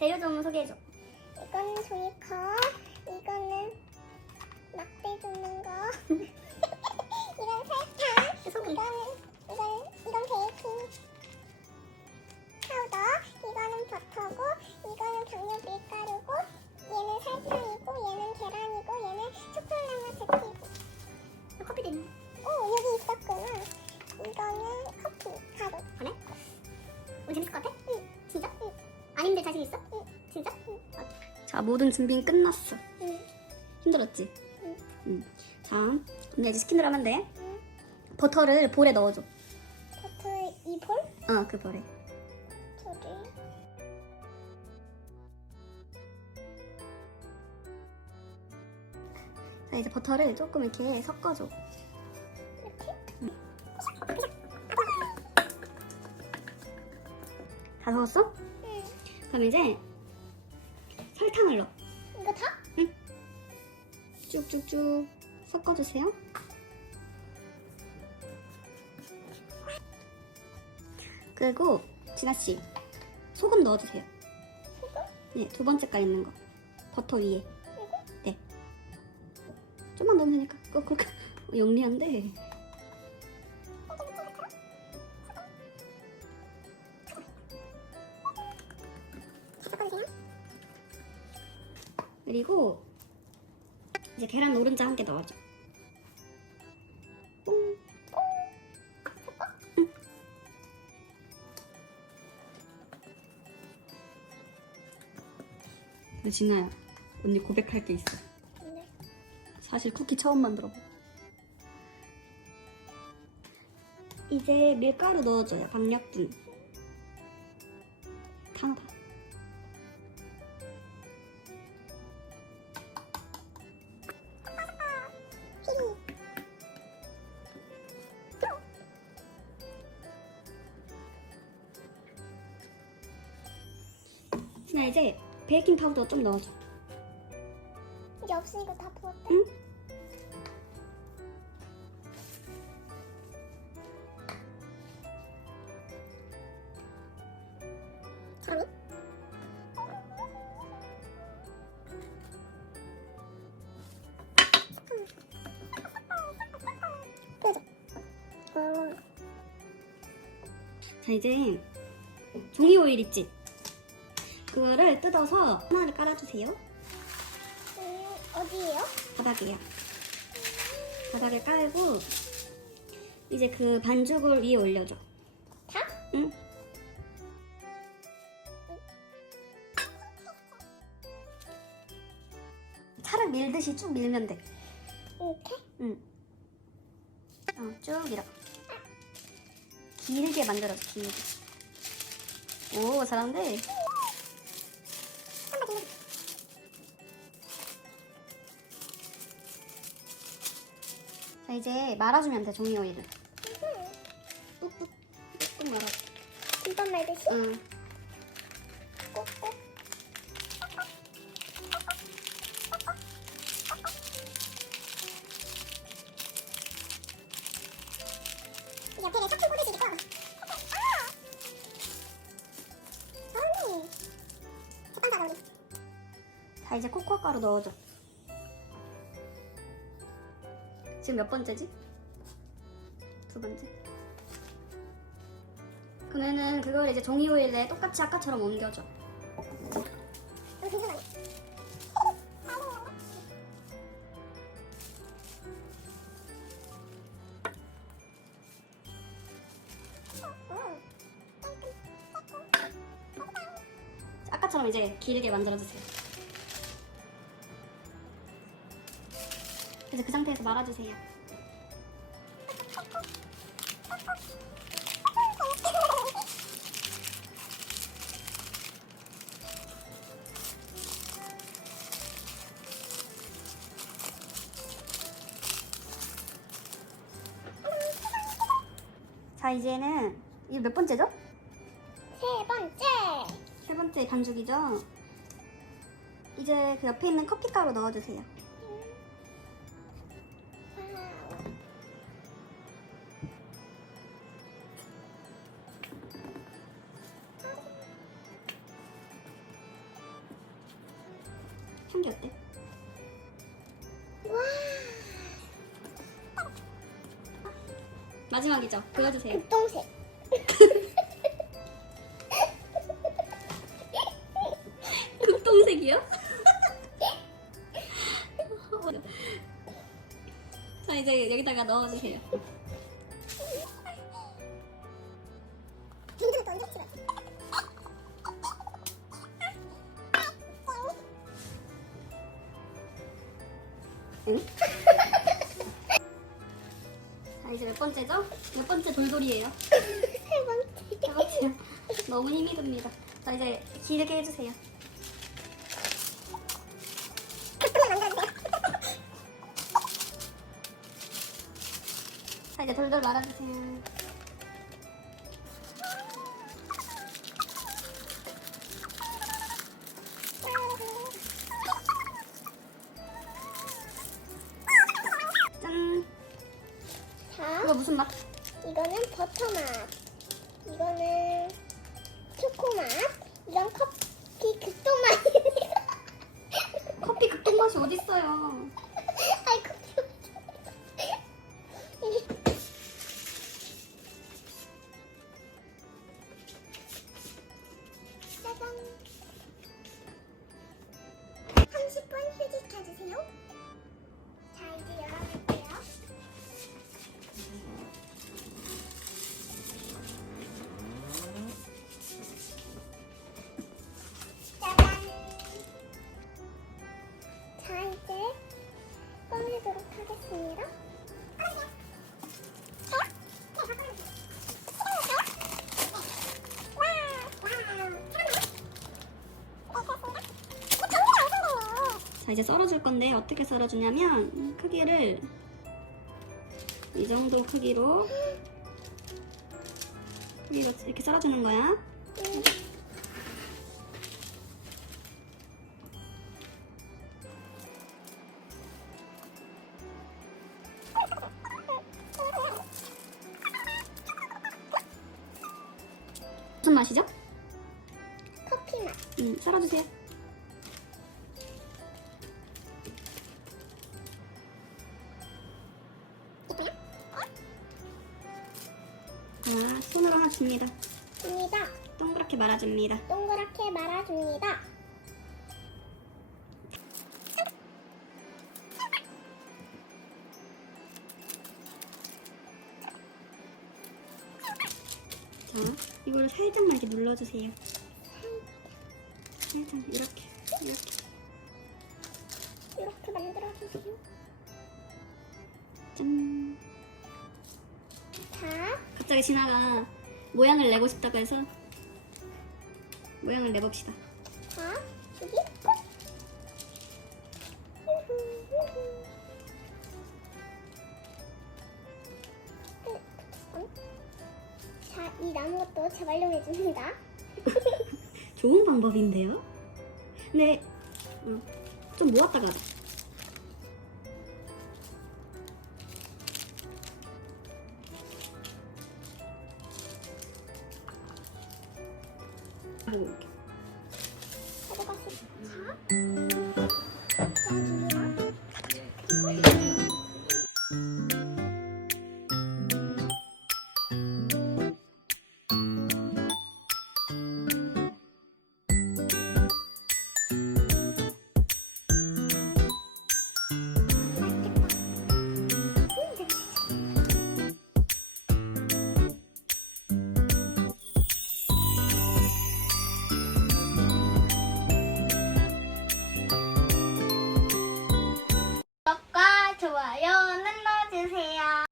재료 좀 소개해줘. 이거는 종이컵, 이거는 막대 줍는 거, 이건 설탕, 소금. 이거는 자, 모든 준비는 끝났어. 응. 힘들었지? 응. 응. 자, 근데 이제 대로 하면 돼. 응. 버터를 볼에 넣어줘. 버터 이 볼? 어, 그 볼에. 저기. 자, 이제 버터를 조금 이렇게 섞어줘. 이렇게? 다 넣었어? 응. 그럼 이제 설탕을 넣어. 이거 다? 쭉쭉쭉 섞어주세요. 그리고 진아 씨 소금 넣어주세요. 소금? 네, 두 번째 가 있는 거 버터 위에. 이거? 네. 좀만 넣으면 되니까. 어, 그렇게 영리한데. 그리고 이제 계란 노른자 함께 넣어줘. 근데 진아야, 언니 고백할 게 있어. 네. 사실 쿠키 처음 만들어봐. 이제 밀가루 넣어줘요, 박력분. 진아 이제 베이킹 파우더 좀 넣어줘. 이제 없으니까 다 부었대. 응? 자 이제 종이 오일 있지? 그거를 뜯어서 하나를 깔아주세요. 음, 어디에요? 바닥에요. 바닥에 깔고 이제 그 반죽을 위에 올려줘. 다? 응? 차를 밀듯이 쭉 밀면 돼. 이렇게? 응. 어, 쭉 밀어. 길게 만들어줘, 길게. 오, 잘하는데? 더. 자, 이제 말아주면 돼, 종이 오일을. 꾹꾹, 꾹꾹 말아. 김밥 말듯이? 응. 꼭꼭. 자, 이제 코코아 가루 넣어줘. 지금 몇 번째지? 두 번째. 그러면은 그걸 이제 종이 오일에 똑같이 아까처럼 옮겨줘. 아까처럼 이제 길게 만들어주세요. 상태에서 말아주세요. 자 이제는 이게 몇 번째죠? 세 번째. 세 번째 반죽이죠? 이제 그 옆에 있는 커피 가루 넣어주세요. 향기 어때? 와. 마지막이죠. 보여주세요. 금동색. 금동색이요? 자 이제 여기다가 넣어주세요. 응? 자 이제 몇 번째죠? 몇 번째 돌돌이에요? 세 번째. 세 번째요. 너무 힘이 듭니다. 자 이제 길게 해주세요. 자 이제 돌돌 말아주세요. 무슨 맛? 이거는 버터 맛. 이거는 초코 맛. 이건 커피 극동 맛입니다. 커피 극동 맛이 어딨어요? 자 이제 썰어줄 건데 어떻게 썰어주냐면 크기를 이 정도 크기로 크기로 이렇게 썰어주는 거야. 무슨 맛이죠? 커피 맛. 음, 썰어주세요. 자, 손으로 하나 줍니다. 입니다. 동그랗게 말아줍니다. 동그랗게 말아줍니다. 자, 이걸 살짝만 이렇게 눌러주세요. 살짝 이렇게 이렇게. 이렇게 만들어주세요. 짠. 자, 갑자기 진아가 모양을 내고 싶다고 해서 모양을 내봅시다. 자, 여기. 자, 이 남은 것도 재활용해 줍니다. 좋은 방법인데요? 근데 어, 좀 모았다가 하